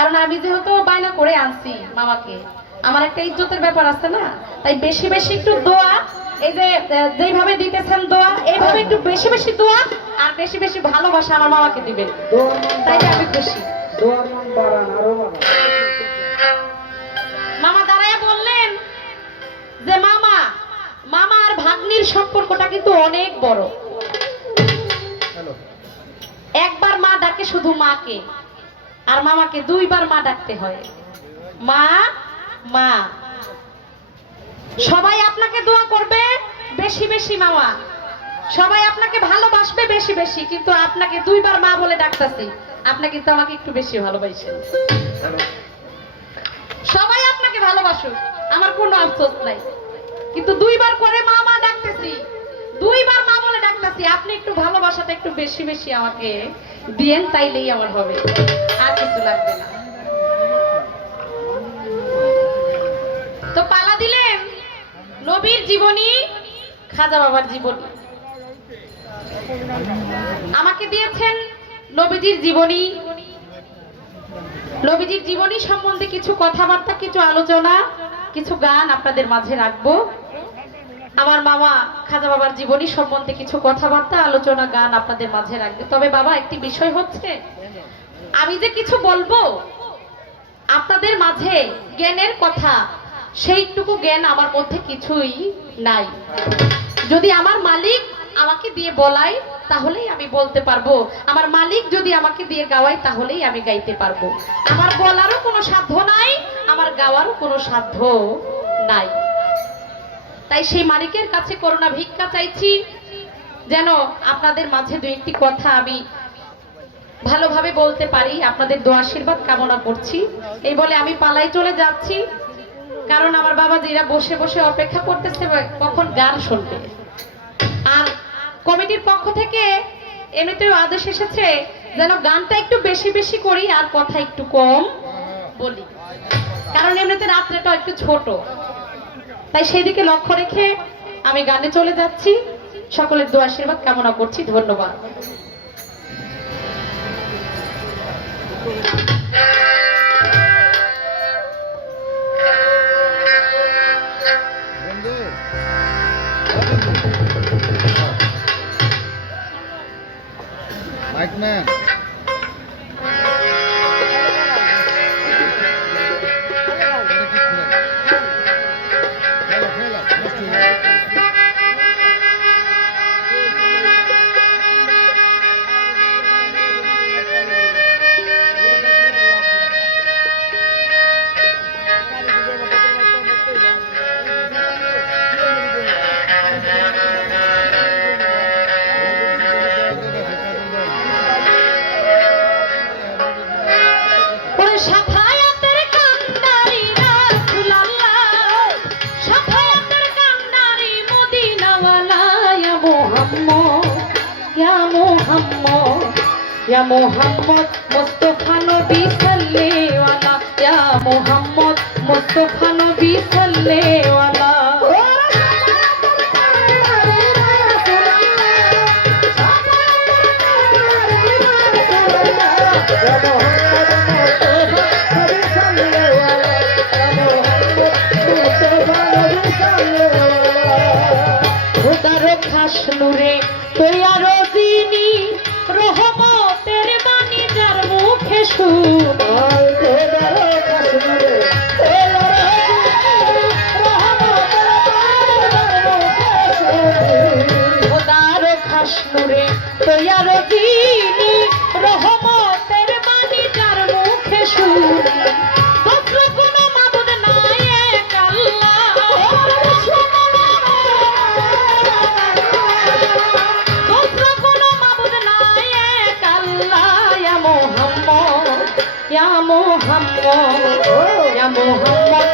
কারণ আমি যেহেতু বায়না করে আনছি মামাকে আমার একটা ইজ্জতের ব্যাপার আছে না? তাই বেশি বেশি একটু দোয়া এই যে আহ, যেইভাবে দিতেছেন দোয়া এইভাবে একটু বেশি বেশি দোয়া আর বেশি বেশি ভালোবাসা আমার মামাকে দিবেন। তাই আমি খুশি। মামা দাঁড়ায় বললেন যে মামা মামা আর ভাগ্নির সম্পর্কটা কিন্তু অনেক বড়। একবার মা ডাকে শুধু মাকে। আর মামাকে দুইবার মা ডাকতে হয়। মা মা। সবাই আপনাকে দোয়া করবে, বেশি বেশি মামা। সবাই আপনাকে ভালোবাসবে বেশি বেশি, কিন্তু আপনাকে দুইবার মা বলে ডাকতেছি। আপনি কিন্তু আমাকে একটু বেশি ভালোবাসেন। সবাই আপনাকে ভালোবাসুক, আমার কোনো আফসোস নাই। কিন্তু দুইবার করে মা মা ডাকতেছি। দুইবার মা বলে আপনি একটু ভালোবাসাটা একটু বেশি বেশি আমাকে দিয়েন, তাইলেই আমার হবে। আর কিছু লাগবে না। তো পালা দিলেন? নবীর জীবনী, খাজা বাবার জীবনী। আমাকে দিয়েছেন নবীজির জীবনী। নবীজির জীবনী সম্বন্ধে কিছু কথাবার্তা, কিছু আলোচনা, কিছু গান আপনাদের মাঝে রাখব। আমার মামা খাজা বাবার জীবনী সম্বন্ধে কিছু কথাবার্তা, আলোচনা, গান আপনাদের মাঝে রাখবে। তবে বাবা, একটি বিষয় হচ্ছে, আমি যে কিছু বলব, আপনাদের মাঝে জ্ঞানের কথা, সেইটুকু জ্ঞান আমার মধ্যে কিছুই নাই। যদি আমার মালিক আমাকে দিয়ে বলাই তাহলেই আমি বলতে পারব। আমার মালিক যদি আমাকে দিয়ে গাওয়াই তাহলেই আমি গাইতে পারব। আমার বলারও কোনো সাধ্য নাই, আমার গাওয়ারও কোনো সাধ্য নাই। তাই সেই মালিকের কাছে করোনা ভিক্ষা চাইছি। যেন আপনাদের মাঝে দু একটি কথা আমি ভালোভাবে বলতে পারি। আপনাদের দোয়া আশীর্বাদ কামনা করছি। এই বলে আমি পালাই চলে যাচ্ছি। কারণ আমার বাবা যেরা বসে বসে অপেক্ষা করতেছে, কখন গান শুনবে। আর কমিটির পক্ষ থেকে এমনিতেও আদেশ এসেছে, যেন গানটা একটু বেশি বেশি করি আর কথা একটু কম বলি। কারণ এমনিতে রাত্রেটা একটু ছোট। তাই সেই দিকে লক্ষ্য রেখে আমি গানে চলে যাচ্ছি। সকলের দোয়া আশীর্বাদ কামনা করছি, ধন্যবাদ। বন্ধু। মাইক মুহাম্মদ ইয়া মুহাম্মদ মুস্তাফা নবী সাল্লাল্লাহু আলা ইয়া মুহাম্মদ মুস্তাফা তৈয়ার দিনী রহমতের বাণী মুহাম্মদ, ইয়া মুহাম্মদ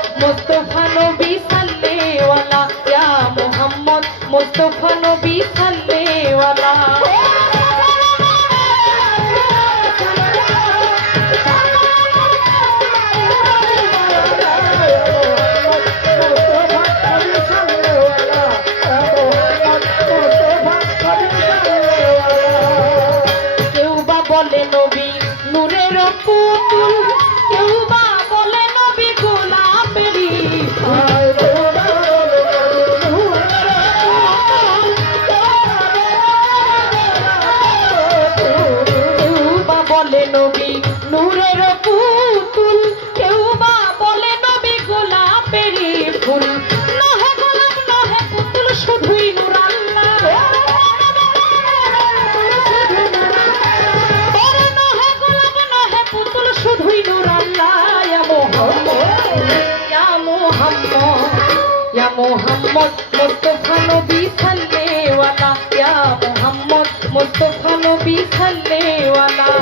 নবী সাল্লাল্লাহু আলা ইয়া মুহাম্মদ, মুস্তাফা নবী সাল্লাল্লাহু শুধুই নূর আল্লাহ ইয়া মোহাম্মদ ইয়া মোহাম্মদ ইয়া মোহাম্মদ মুস্তাফা নবী সাল্লেওয়ালা ইয়া মোহাম্মদ মুস্তাফা নবী সাল্লেওয়ালা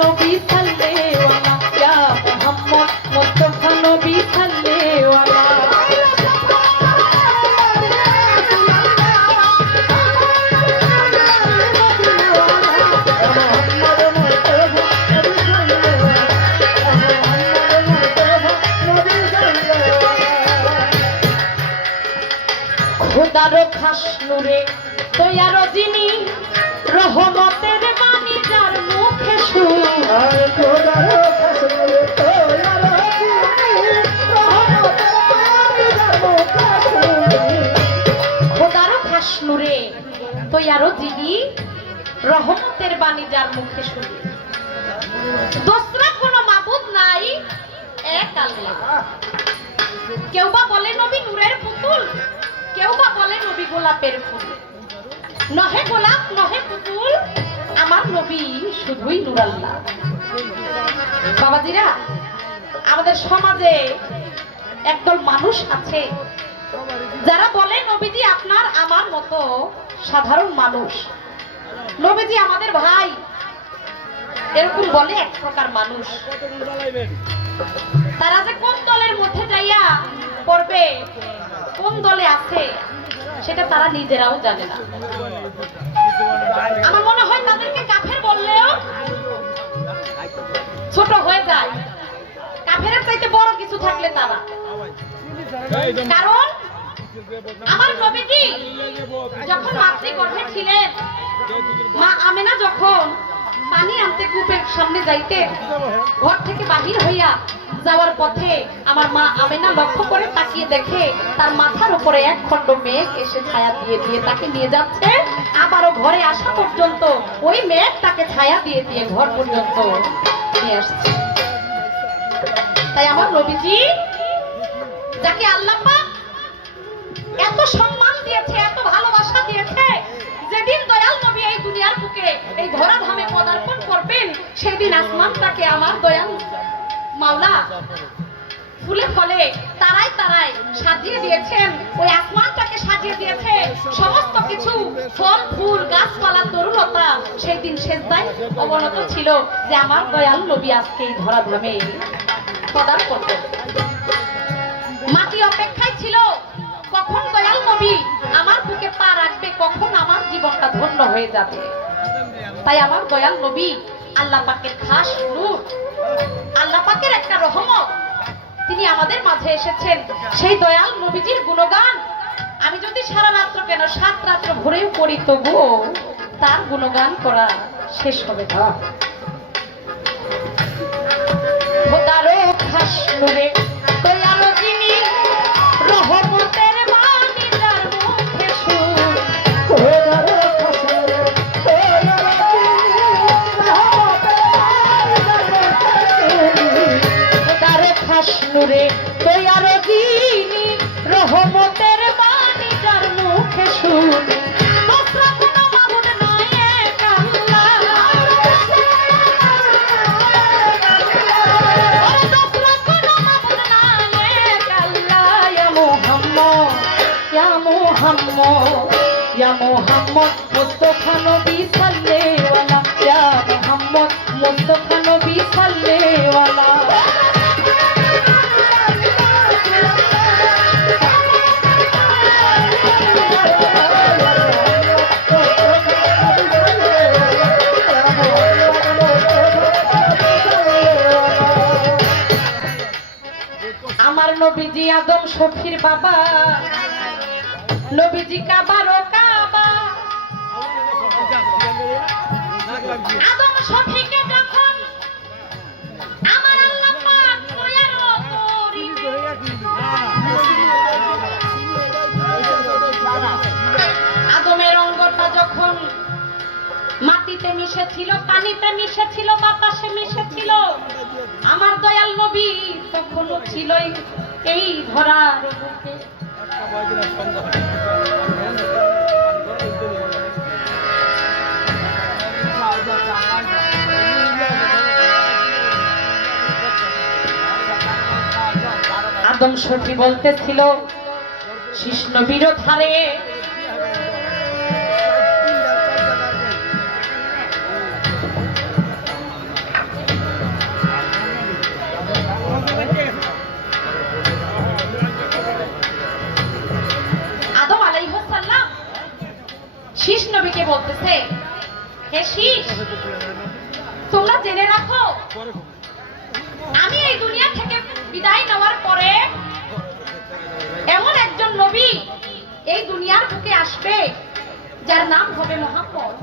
নবী সাল্লেওয়ালা ইয়া মুহাম্মদ মুস্তাফা নবী সাল্লেওয়ালা খোদার খাস নূরে তৈয়ার যিনি রহমতের তৈয়ার যিনি রহমতের বাণী যার মুখে শুনি। দোসরা কোনো মাবুদ নাই, এক আল্লাহ। কেউ বা বলে নবী নূরের পুতুল, কেউ বা বলে নবী গোলাপের ফুল। নহে গোলাপ, নহে পুতুল, আমার নবী শুধুই নূর আল্লাহ। বাবাজিরা, আমাদের সমাজে একদল মানুষ আছে যারা বলে, নবীজি আপনার, আমার মতো সাধারণ মানুষ। নবীজি আমাদের ভাই। এরকম বলে এক প্রকার মানুষ। তারা যে কোন দলের মধ্যে যাইয়া পড়বে, কোন দলে আছে, সেটা তারা নিজেরাও জানে না। আমার মনে হয় তাদেরকে কাফের বললেও ছোট হয়ে যায়। কাফের চাইতে বড় কিছু থাকলে তারা। কারণ আমার নবীজি যখন মাতৃগর্ভে ছিলেন, মা আমেনা যখন পানি আনতে কূপের সামনে যাইতে ঘর থেকে বাহির হইয়া যাওয়ার পথে আমার মা আমেনা লক্ষ্য করে তাকিয়ে দেখে, তার মাথার উপরে এক খণ্ড মেঘ এসে ছায়া দিয়ে দিয়ে তাকে নিয়ে যাচ্ছে। আবারও ঘরে আসা পর্যন্ত ওই মেঘ তাকে ছায়া দিয়ে দিয়ে ঘর পর্যন্ত নিয়ে আসছে। তাই আমার নবীজি, যাকে আল্লাহ পাক এত সম্মান দিয়েছে, এত ভালোবাসা দিয়েছে, যেদিন দয়াল নবী এই দুনিয়ার বুকে এই ধরা ধামে পদার্পণ করবেন, সেদিন আসমানটাকে আমার দয়াল মাওলা ফুলে ফলে তারাই তারাই সাজিয়ে দিয়েছেন। ওই আসমানটাকে সাজিয়ে দিয়েছে। সমস্ত কিছু, ফল, ফুল, গাছপালা তরুলতা সেই দিন শেষদায় অবনত ছিল যে আমার দয়াল নবী আজকে এই ধরা ধামে পদার্পণ মাটি অপেক্ষায় ছিল। দয়াল নবী আমার বুকে পা রাখবে, কখন আমার জীবনটা ধন্য হয়ে যাবে? তাই আমার দয়াল নবী আল্লাহ পাকের খাস নূর, আল্লাহ পাকের একটা রহমত, তিনি আমাদের মাঝে এসেছেন। সেই দয়াল নবীজির গুণগান, আমি যদি সারা রাত্র কেন সাত রাত্র ভরেও করি, তবুও তার গুণগান করা শেষ হবে না। খাস নুরে, দয়ালো আদম শফির বাবা নবীজি কাবারও কাবা আদম শফিকে যখন আমার আল্লাহ পাক করিবে। আদমের অঙ্গটা যখন মাটিতে মিশেছিল, পানিতে মিশেছিল, বাতাসে মিশেছিল, আমার দয়াল নবী তখনও ছিল এই ধরার বুকে আদম সখী বলতেছিল শিষ বিরোধারে ধারে নবীকে বলতেছে, হে শীষ, তোমরা জেনে রাখো, আমি এই দুনিয়া থেকে বিদায় নেওয়ার পরে এমন একজন নবী এই দুনিয়ার বুকে আসবে, যার নাম হবে মোহাম্মদ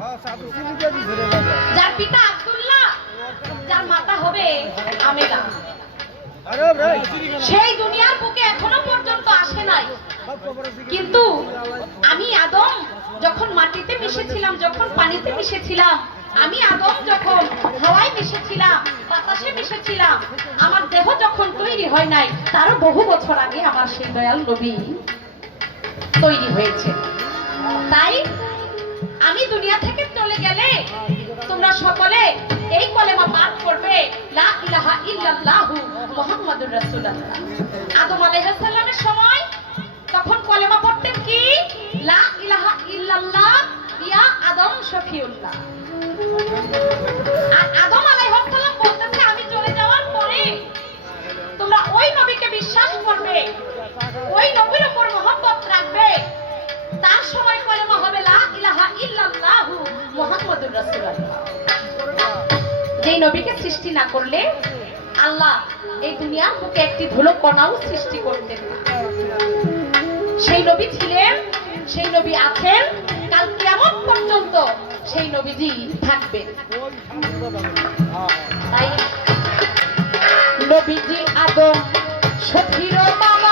যার পিতা আব্দুল্লাহ, যার মাতা হবে আমেনা। সেই দুনিয়ার বুকে এখনও পর্যন্ত আসে নাই। কিন্তু আমি আদম যখন মাটিতে মিশেছিলাম, যখন পানিতে মিশেছিলাম, আমি আদম যখন হাওয়ায় মিশেছিলাম, বাতাসে মিশেছিলাম, আমার দেহ যখন তৈরি হয় নাই, তারও বহু বছর আগে আমার সেই দয়াল নবী তৈরি হয়েছে। তাই আমি দুনিয়া থেকে চলে গেলে তোমরা সকলে এই কলেমা পাঠ করবে, লা ইলাহা ইল্লাল্লাহু মুহাম্মাদুর আদম আলাইহিস সময় তখন কলেমা পড়তেন কি? লা ইলাহা ইল্লাল্লাহ, ইয়া আদম শফিউল্লাহ। আর আদম আলাইহিস সালাম বলতেছে, আমি চলে যাওয়ার পরে তোমরা ওই নবীকে বিশ্বাস করবে, ওই নবীর উপর মহব্বত রাখবে। তার সময় কলেমা হবে, লা ইলাহা ইল্লাল্লাহু মুহাম্মাদুর রাসূলুল্লাহ। যেই নবীকে সৃষ্টি না করলে আল্লাহ এই দুনিয়ার বুকে একটি ধুলো কণাও সৃষ্টি করতেন না। সেই নবী ছিলেন, সেই নবী আছেন, কাল কেমন পর্যন্ত সেই নবীজি থাকবে তাই নবীজি আদম সখীর বাবা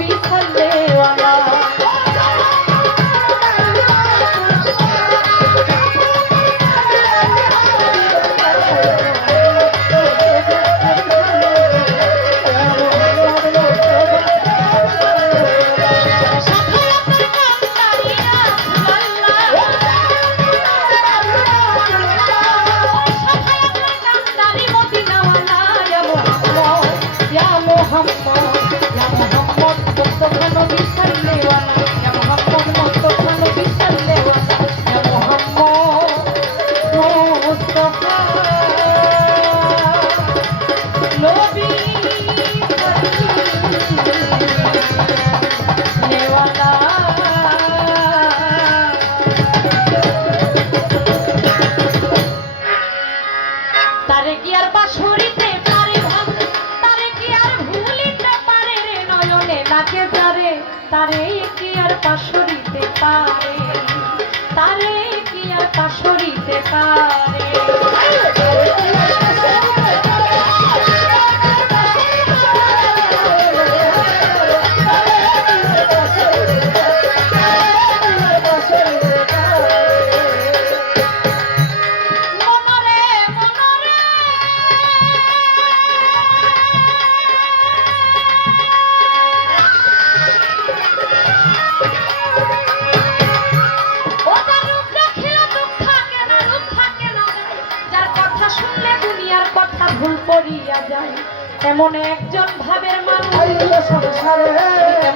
মুস্তাফা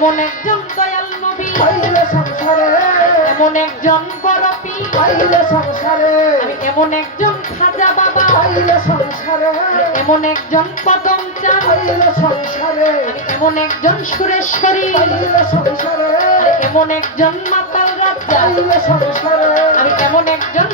এমন একজন দয়াল নবী। পাইলে সংসারে। এমন একজন বড় পীর পাইলে সংসারে। আমি এমন একজন খাজা বাবা। পাইলে সংসারে। এমন একজন কদম চান পাইলে সংসারে। আমি এমন একজন সুরেশ্বরী। পাইলে সংসারে। এমন একজন মাতাল রাজা। পাইলে সংসারে। আমি এমন একজন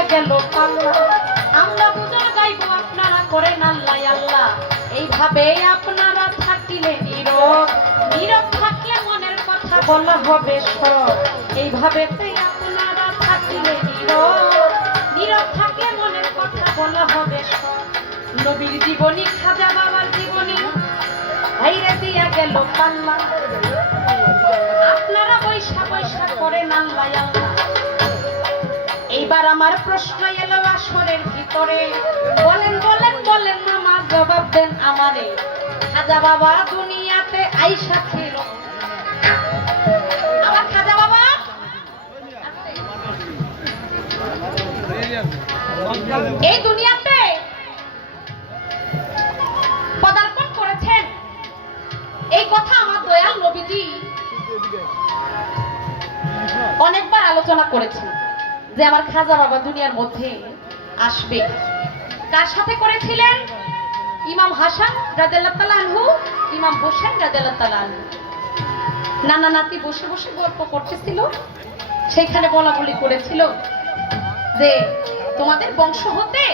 দিয়া গেল পাল্লা। আমরা দুজন গাইবো আপনারা করেন আল্লাহ আল্লাহ। এইভাবে আপনারা থাকিলে নীরব। নীরব থাকলে মনের কথা বলা হবে সরব এইভাবেতে আপনারা থাকিলে নীরব। নীরব থাকলে মনের কথা বলা হবে সরব নবীর জীবনী, খাজা বাবার জীবনী। ভাইরে দিয়া গেল পাল্লা। আপনারা বৈশা বৈশা করেন আল্লাহ আল্লাহ। এইবার আমার প্রশ্ন এলো আসরের ভিতরে। বলেন বলেন বলেন, মামা, জবাব দেন আমারে। খাজা বাবা দুনিয়াতে আইসা ছিল আমার খাজা বাবা? এই যে আমার খাজা বাবা দুনিয়ার মধ্যে আসবে। কার সাথে করেছিলেন? ইমাম হাসান আনহু, ইমাম হোসেন তাআলা নানা নাতি বসে বসে গল্প করতেছিল সেইখানে বলা বলি করেছিল যে, তোমাদের বংশ হতে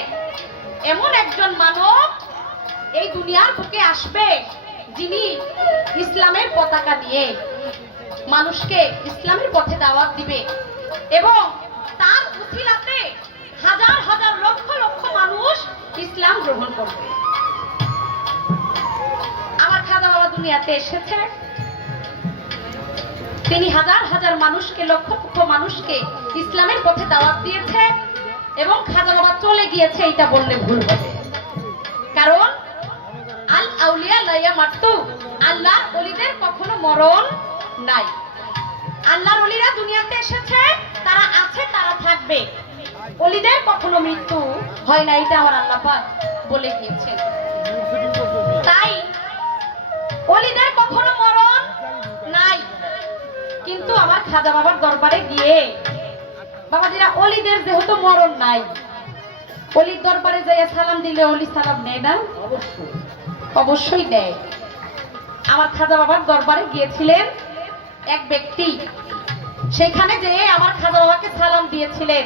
এমন একজন মানব এই দুনিয়ার বুকে আসবে যিনি ইসলামের পতাকা নিয়ে মানুষকে ইসলামের পথে দাওয়াত দিবে এবং তার উথিলাতে হাজার হাজার লক্ষ লক্ষ মানুষ ইসলাম গ্রহণ করবে। আমার খাজা বাবা দুনিয়াতে এসেছে। তিনি হাজার হাজার মানুষকে, লক্ষ লক্ষ মানুষকে ইসলামের পথে দাওয়াত দিয়েছে এবং খাজা বাবা চলে গিয়েছে এটা বললে ভুল হবে। কারণ আল আউলিয়া লাইয়া মারতু আল্লাহ অলিদের কখনো মরণ নাই। আল্লাহর অলিরা দুনিয়াতে এসেছে তারা আছে তারা থাকবে। অলিদের কখনো মৃত্যু হয় না এটা আমার আল্লাহ পাক বলে গিয়েছেন তাই অলিদের কখনো মরণ নাই কিন্তু আমার খাজা বাবার দরবারে গিয়ে বাবাজিরা অলিদের যেহেতু মরণ নাই অলির দরবারে যাইয়া সালাম দিলে অলি সালাম নেয় না? অবশ্যই। অবশ্যই দেয় আমার খাজা বাবার দরবারে গিয়েছিলেন এক ব্যক্তি। সেখানে যে আমার খাজা বাবাকে সালাম দিয়েছিলেন।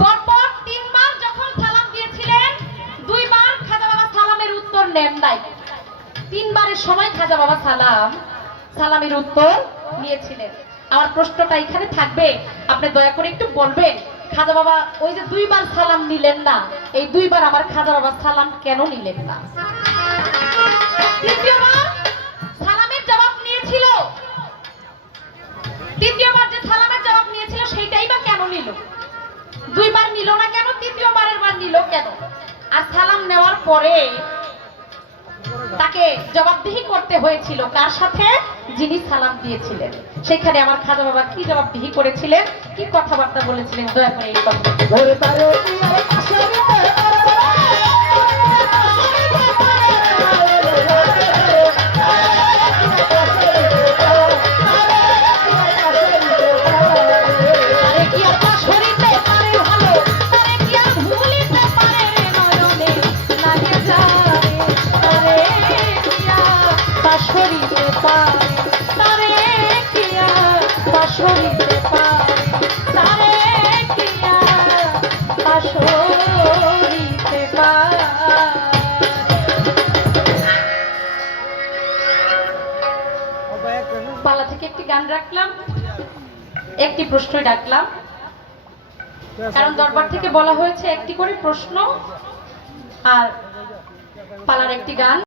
পরপর তিনবার যখন সালাম দিয়েছিলেন দুইবার খাজা বাবা সালামের উত্তর নেন নাই। তিনবারের সময় খাজা বাবা সালাম, সালামের উত্তর নিয়েছিলেন। আমার প্রশ্নটা এখানে থাকবে। আপনি দয়া করে একটু বলবেন খাজা বাবা ওই যে দুইবার সালাম নিলেন না, এই দুইবার আমার খাজা বাবা সালাম কেন নিলেন না? তৃতীয়বার তৃতীয়বার যে সালামের জবাব নিয়েছিল, সেইটাই বা কেন নিল? দুইবার নিল না কেন? তৃতীয়বারের বার নিল কেন? আর সালাম নেওয়ার পরে তাকে জবাবদিহি করতে হয়েছিল কার সাথে? যিনি সালাম দিয়েছিলেন। সেখানে আমার খাজা বাবা কি জবাবদিহি করেছিলেন? কি কথাবার্তা বলেছিলেন? দয়া করে এই কথা বলা হয়েছে একটি করে প্রশ্ন আর পালার একটি গান।